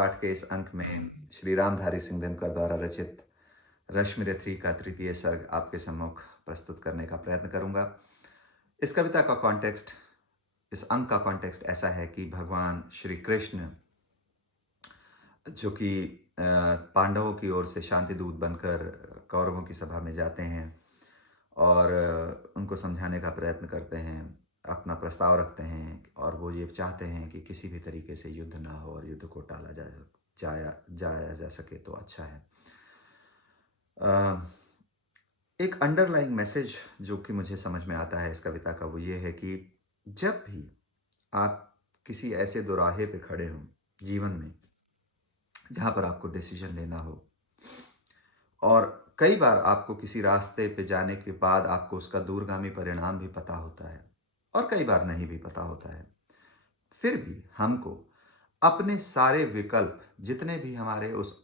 पाठ के इस अंक में श्री रामधारी सिंह दिनकर द्वारा रचित रश्मि रथी का तृतीय सर्ग आपके सम्मुख प्रस्तुत करने का प्रयत्न करूंगा। इस कविता का कॉन्टेक्स्ट, इस अंक का कॉन्टेक्स्ट ऐसा है कि भगवान श्री कृष्ण जो कि पांडवों की ओर से शांति दूत बनकर कौरवों की सभा में जाते हैं और उनको समझाने का प्रयत्न करते हैं, अपना प्रस्ताव रखते हैं और वो ये चाहते हैं कि किसी भी तरीके से युद्ध ना हो और युद्ध को टाला जाया जाया जा सके तो अच्छा है। एक अंडरलाइंग मैसेज जो कि मुझे समझ में आता है इस कविता का, वो ये है कि जब भी आप किसी ऐसे दोराहे पे खड़े हों जीवन में जहाँ पर आपको डिसीजन लेना हो, और कई बार आपको किसी रास्ते पे जाने के बाद आपको उसका दूरगामी परिणाम भी पता होता है और कई बार नहीं भी पता होता है, फिर भी हमको अपने सारे विकल्प जितने भी हमारे उस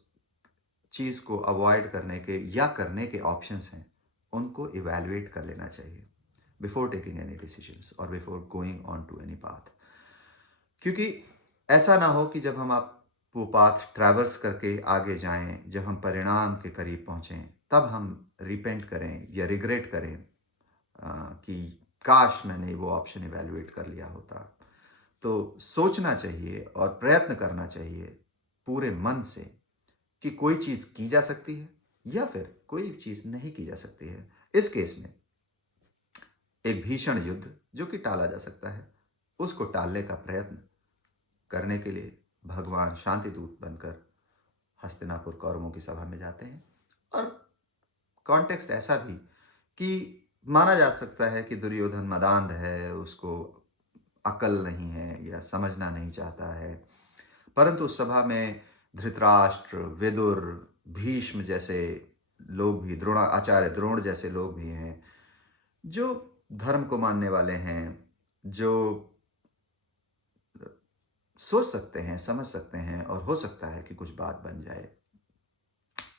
चीज़ को अवॉइड करने के या करने के ऑप्शंस हैं, उनको इवैल्यूएट कर लेना चाहिए बिफोर टेकिंग एनी डिसीजंस और before going on to any path. क्योंकि ऐसा ना हो कि जब हम आप वो पाथ ट्रैवर्स करके आगे जाएं, जब हम परिणाम के करीब पहुंचें, तब हम रिपेंट करें या रिग्रेट करें कि काश मैंने वो ऑप्शन इवैल्यूएट कर लिया होता। तो सोचना चाहिए और प्रयत्न करना चाहिए पूरे मन से कि कोई चीज़ की जा सकती है या फिर कोई चीज़ नहीं की जा सकती है। इस केस में एक भीषण युद्ध जो कि टाला जा सकता है, उसको टालने का प्रयत्न करने के लिए भगवान शांतिदूत बनकर हस्तिनापुर कौरवों की सभा में जाते हैं। और कॉन्टेक्स्ट ऐसा भी कि माना जा सकता है कि दुर्योधन मदांध है, उसको अकल नहीं है या समझना नहीं चाहता है, परंतु उस सभा में धृतराष्ट्र, विदुर, भीष्म जैसे लोग भी, आचार्य द्रोण जैसे लोग भी हैं जो धर्म को मानने वाले हैं, जो सोच सकते हैं, समझ सकते हैं और हो सकता है कि कुछ बात बन जाए।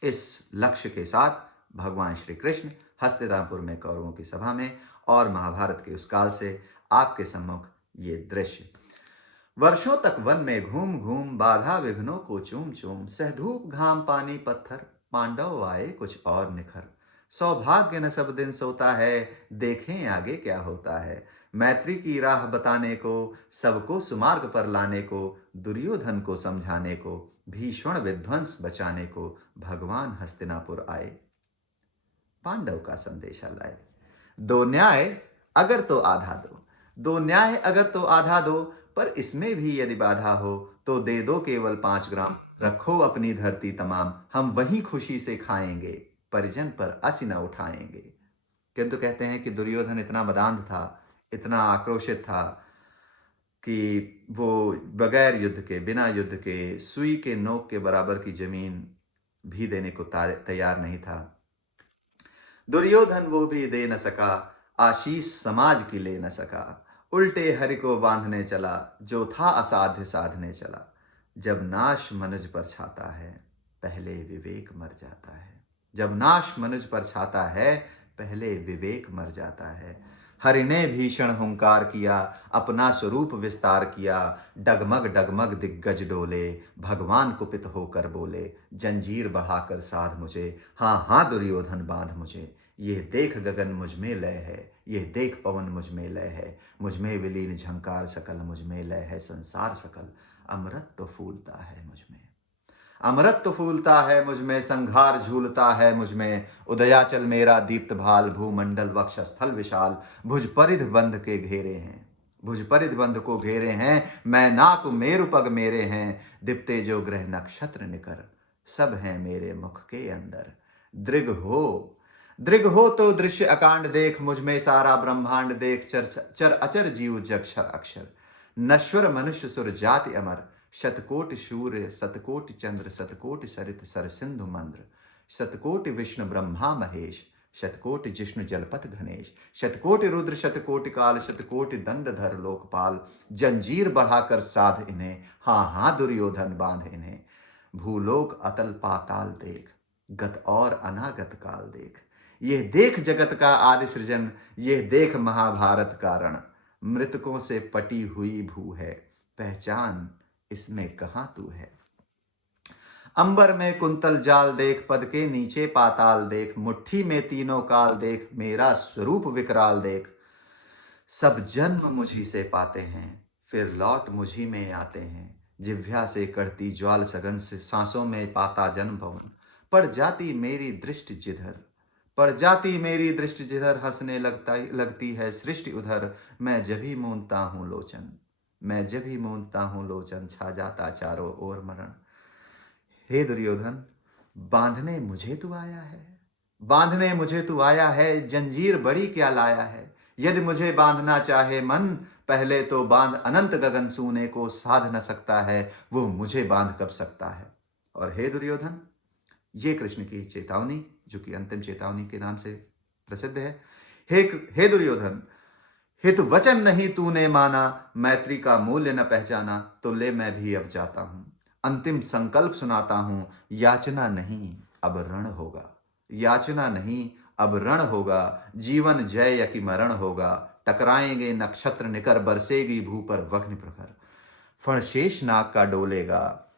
इस लक्ष्य के साथ भगवान श्री कृष्ण हस्तिनापुर में कौरवों की सभा में और महाभारत के उस काल से आपके सम्मुख ये दृश्य। वर्षों तक वन में घूम घूम, बाधा विघ्नों को चूम चूम, सहधूप घाम पानी पत्थर, पांडव आए कुछ और निखर। सौभाग्य न सब दिन सोता है, देखें आगे क्या होता है। मैत्री की राह बताने को, सबको सुमार्ग पर लाने को, दुर्योधन को समझाने को, भीषण विध्वंस बचाने को भगवान हस्तिनापुर आए, पांडव का संदेशा लाए। दो न्याय अगर तो आधा दो, दो न्याय अगर तो आधा दो, पर इसमें भी यदि बाधा हो तो दे दो केवल 5 ग्राम। रखो अपनी धरती तमाम, हम वहीं खुशी से खाएंगे, परिजन पर असी न उठाएंगे। किंतु कहते हैं कि दुर्योधन इतना मदांध था, इतना आक्रोशित था कि वो बगैर युद्ध के, बिना युद्ध के, सुई के नोक के बराबर की जमीन भी देने को तैयार नहीं था। दुर्योधन वो भी दे न सका, आशीष समाज की ले न सका। उल्टे हरि को बांधने चला, जो था असाध्य साधने चला। जब नाश मनुज पर छाता है, पहले विवेक मर जाता है। जब नाश मनुज पर छाता है, पहले विवेक मर जाता है। हरि ने भीषण हुंकार किया, अपना स्वरूप विस्तार किया। डगमग डगमग दिग्गज डोले, भगवान कुपित होकर बोले, जंजीर बढ़ाकर साध मुझे, हाँ हाँ दुर्योधन बांध मुझे। ये देख गगन मुझ में लय है, ये देख पवन मुझ में लय है। मुझ में विलीन झंकार सकल, मुझ में लय है संसार सकल। अमृत तो फूलता है मुझ में, अमृत तो फूलता है मुझ में, संघार झूलता है मुझ में। उदयाचल मेरा दीप्त भाल, भूमंडल वक्षस्थल विशाल। भुज परिध बंध के घेरे हैं, भुज परिध बंध को घेरे हैं। मैं नाक मेरु पग मेरे हैं, दिप्ते जो ग्रह नक्षत्र निकर। सब हैं मेरे मुख के अंदर। दृग हो, दृग हो तो दृश्य अकांड देख, मुझ में सारा ब्रह्मांड देख। चर चर अचर जीव जक्षर अक्षर, नश्वर मनुष्य सुर जाति अमर। शतकोटि सूर्य शतकोटि चंद्र, शतकोटि सरित सर सिंधु मंद्र। शतकोटि विष्णु ब्रह्मा महेश, शतकोटि जिष्णु जलपथ घनेश। शतकोटि रुद्र शतकोटि काल, शतकोटि दंडधर लोकपाल। जंजीर बढ़ाकर साध इन्हें, हाँ हाँ दुर्योधन बांध इन्हें। भूलोक अतल पाताल देख, गत और अनागत काल देख। यह देख जगत का आदि सृजन, यह देख महाभारत कारण। मृतकों से पटी हुई भू है, पहचान इसमें कहाँ तू है। अंबर में कुंतल जाल देख, पद के नीचे पाताल देख, मुट्ठी में तीनों काल देख, मेरा स्वरूप विकराल देख। सब जन्म मुझी से पाते हैं, फिर लौट मुझी में आते हैं। जिह्वा से करती ज्वाल सघन से, सांसों में पाता जन्म भवन। पड़ जाती मेरी दृष्टि जिधर, पड़ जाती मेरी दृष्टि जिधर, हंसने लगती है सृष्टि उधर। मैं जब भी मूंदता हूँ लोचन, मैं जब भी मूंदता हूँ लोचन, छा जाता चारों ओर मरण। हे दुर्योधन, बांधने मुझे तू आया है, बांधने मुझे तू आया है, जंजीर बड़ी क्या लाया है। यदि मुझे बांधना चाहे मन, पहले तो बांध अनंत गगन, सूने को साध न सकता है, वो मुझे बांध कब सकता है। और हे दुर्योधन, ये कृष्ण की चेतावनी, जो कि अंतिम चेतावनी के नाम से प्रसिद्ध है। हे हे दुर्योधन, हित वचन नहीं तूने माना, मैत्री का मूल्य न पहचाना, तो ले मैं भी अब जाता हूं। अंतिम संकल्प सुनाता हूं, याचना नहीं अब रण होगा, याचना नहीं अब रण होगा। जीवन जय या कि मरण होगा, टकराएंगे नक्षत्र निकर, बरसेगी भू पर वग्नि प्रखर। फणशेष नाग का डोलेगा,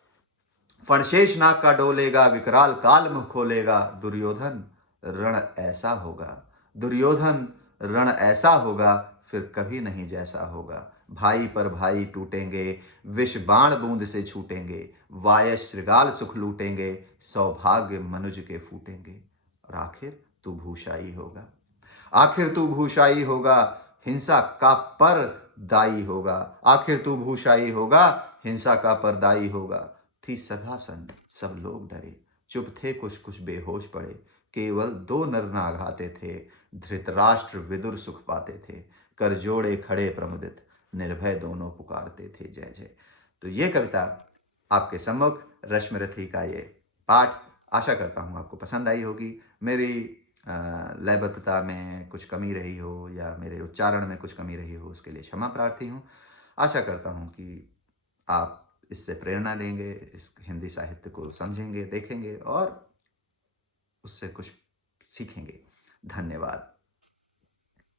फणशेष नाग का डोलेगा, विकराल काल मुख खोलेगा। दुर्योधन रण ऐसा होगा, दुर्योधन रण ऐसा होगा, फिर कभी नहीं जैसा होगा। भाई पर भाई टूटेंगे, विष बाण बूंद से छूटेंगे, वायस श्रृगाल सुख लूटेंगे, सौभाग्य मनुज के फूटेंगे। और आखिर तू भूषाई होगा, आखिर तू भूषाई होगा, हिंसा का पर दाई होगा। आखिर तू भूषाई होगा, हिंसा का परदाई होगा। थी सघासन सब लोग डरे, चुप थे कुछ कुछ बेहोश पड़े। केवल दो नर नाग आते थे, धृतराष्ट्र विदुर सुख पाते थे। कर जोड़े खड़े प्रमुदित, निर्भय दोनों पुकारते थे जय जय। तो ये कविता आपके सम्मुख रश्मिरथी का ये पाठ, आशा करता हूँ आपको पसंद आई होगी। मेरी लयबद्धता में कुछ कमी रही हो या मेरे उच्चारण में कुछ कमी रही हो, उसके लिए क्षमा प्रार्थी हूँ। आशा करता हूँ कि आप इससे प्रेरणा लेंगे, इस हिंदी साहित्य को समझेंगे, देखेंगे और उससे कुछ सीखेंगे। धन्यवाद।